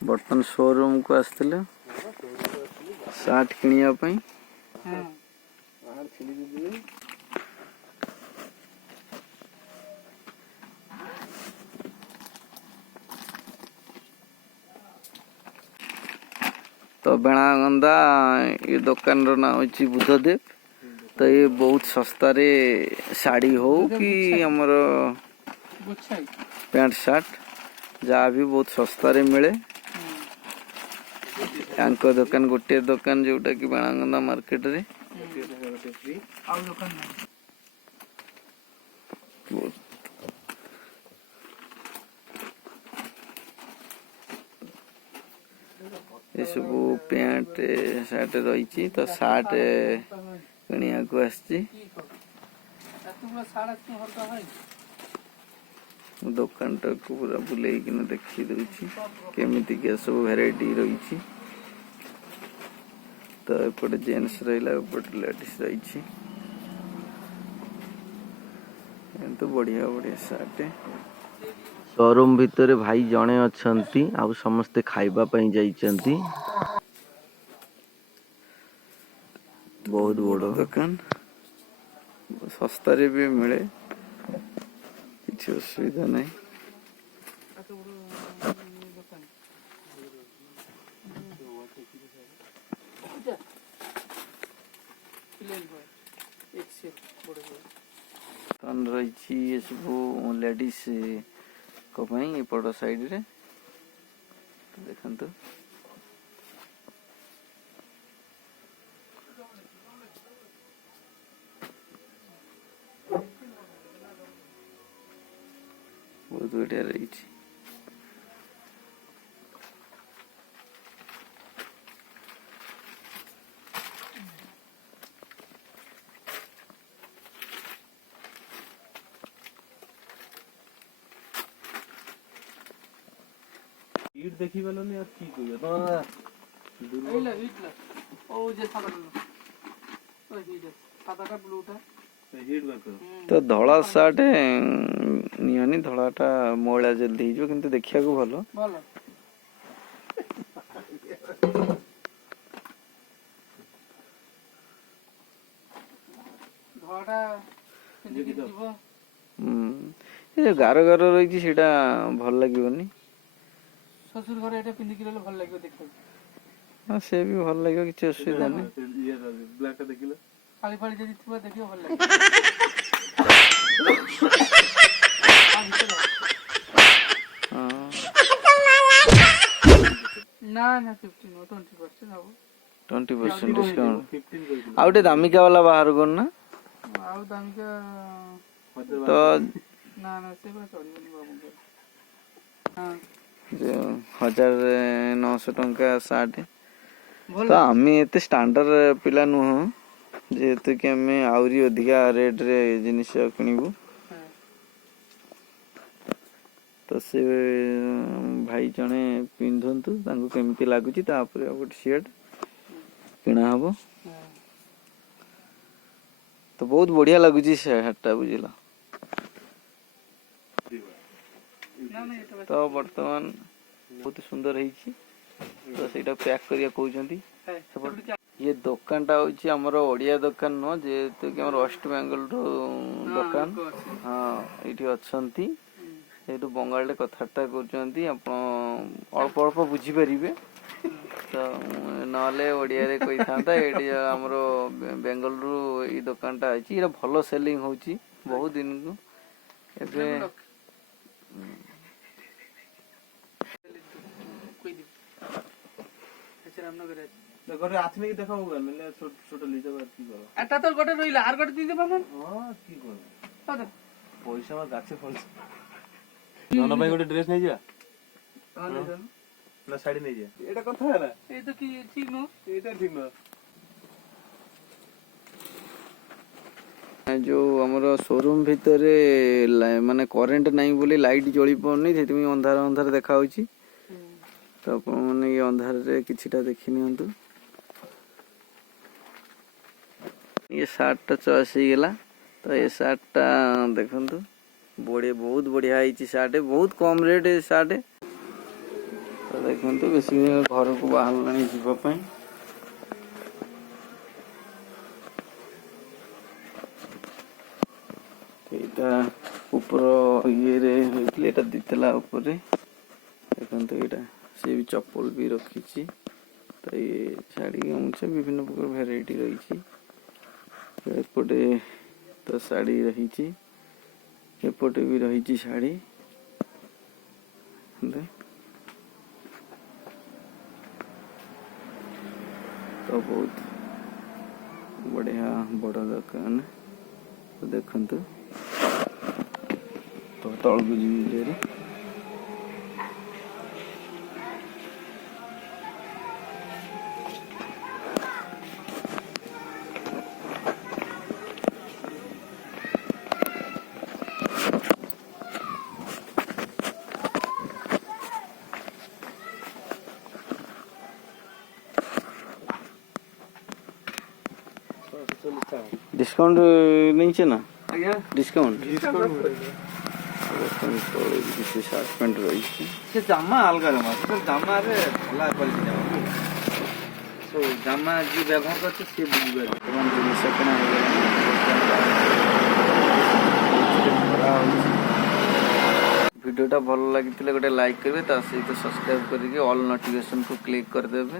बर्तन शोरूम को आसते सार्ट किनिया तो बेणागंदा ये दुकान रो ना होची बुद्धदेव। तो ये बहुत सस्ता रे साड़ी हो कि हमर पैंट शर्ट जहाँ भी बहुत सस्ता रे मिले। यांको दुकान गोटे दुकान जोटा कि बेणागंदा मार्केट रे ये सब पैंट शर्ट रही तो शर्ट किनिया को आसी दुकान टा को पूरा बुले देखी दूची केमिति के सब वेराइटी रही। तो एपटे जेंट्स रहा एपटे लेडीज रही तो बढ़िया बढ़िया शर्ट शोरूम भितर भाई जड़े अच्छा आ समस्ते खाइबा पई जाइछंती। बहुत बड़ दुकान सस्ता रे भी मिले किसी असुविधा नहीं। रही ये सब लेडीज को एपट साइड रे देखंतु बहुत बढ़िया रही। ईट देखी वाला ने यार की कोई तो एला ईटला ओ जे सादा ओ हीट सादाटा ब्लूटा हीट वर्क तो धड़ा शर्ट नियनी धड़ाटा मोळा जल्दी जो किंतु देखिया को भलो भलो धड़ाटा पिंदी जीवो ये गारो गारो रही सेटा भल लागिवनी। ससुर घर एटा पिंदी किलो भल लागियो देखो हां से भी भल लागियो किछ असुविधा नहीं। ये ब्लैक का देखिलो काली फाली जदी थिबा देखियो भल लागियो हां ना ना 15 नो 20% हो 20% डिस्काउंट आउटे दामिका वाला बाहर करना आउ दामिका तो ना ना से बा चढ़िबनी बाबू हां 1900 टंका सार्ट तो आम एते स्टैंडर्ड पिला नुह जेहेतु कि आम आहरी अधिका रेट रे जिनिस किणबू। तो से भाई जने पिंधंतु तांको केमती लागुची तापर गोटे शर्ट किणा हबो। तो बहुत बढ़िया लगुची शर्टटा बुझिला। तो वर्तमान बहुत सुंदर है तो सेटा पैक करिया कहउचंती। ये दुकान टा होची हमर ओडिया दुकान न जेहेतु कि हमर वेस्ट बेंगल रो दुकान हां एठी अछंती एटू बंगाल कथाटा करचंती आपण अल्प अल्प बुझी परिबे। तो नले ओडिया रे कोइ थांता एठी हमर बेंगल रो ई दुकान टा आछि। एरा भलो सेलिंग होची बहुत दिन को एबे गोटे आथने की देखा होगा मिले छोट लीजा बार की करो एटा तो गोटे रोइला आर गोटे दीदे बामन हां की करो अरे पैसा में गाछे फल दोनो भाई गोटे ड्रेस नहीं जा हां ले जान ना साड़ी नहीं जा एटा कथा है ना ए तो की ठीक नो एटा ठीक नो जो हमर शोरूम भीतर माने करंट नहीं बोली लाइट जळी पड़नी सेति अंधार अंधार देखा होची। तो अपन माने ये अंधार रे किछिटा देखि नियंतु ये शर्ट टा चॉइस ही गेला। तो ये शर्ट टा देखंतु बड़े बहुत बढ़िया है शर्ट बहुत कम रेट शर्ट ତ ଦେଖନ୍ତୁ ବେଶୀ ଘରକୁ ବାହାରିଲାଣି ଯିବା ପାଇଁ। ଏଇଟା ଉପର ଇଏରେ ହେଇଥିଲେ ଏଇଟା ଦିତାଲା ଉପରେ ଦେଖନ୍ତୁ। ଏଇଟା ସେ ବି ଚପଲ ବି ରଖିଛି। ତ ଇଏ ଶାଢ଼ୀ ଗାମୁଛା ବିଭିନ୍ନ ପ୍ରକାର ଭେରାଇଟି ରହିଛି। ଏପଟେ ତ ଶାଢ଼ୀ ରହିଛି, ଏପଟେ ବି ରହିଛି ଶାଢ଼ୀ। ତ ବହୁତ ବଢ଼ିଆ ବଡ଼ ଦୋକାନ। ତ ଦେଖନ୍ତୁ ତ ତଳକୁ ଯିବି। डिस्काउंट नहीं है ना? डिस्काउंट କିଛି ସାର୍ଟ ପ୍ୟାଣ୍ଟ ରହିଛି। ସେ ଜାମା ଅଲଗା ଜମା, ସେ ଜାମା ରେ ଭଲ କ୍ୱାଲିଟି ଜାମା। ସୋ ଜାମା ଯିଏ ବ୍ୟବହାର କରୁଛି ସିଏ ବୁଝିପାରିବ। ବର୍ତ୍ତମାନ ଜିନିଷ କିଣା ହେଇଗଲାଣି। ଭିଡ଼ିଓଟା ଭଲ ଲାଗିଥିଲେ ଗୋଟେ ଲାଇକ୍ କରିବେ, ତା ସହିତ ସବସ୍କ୍ରାଇବ୍ କରିକି ଅଲ୍ ନୋଟିଫିକେସନ୍କୁ କ୍ଲିକ୍ କରିଦେବେ।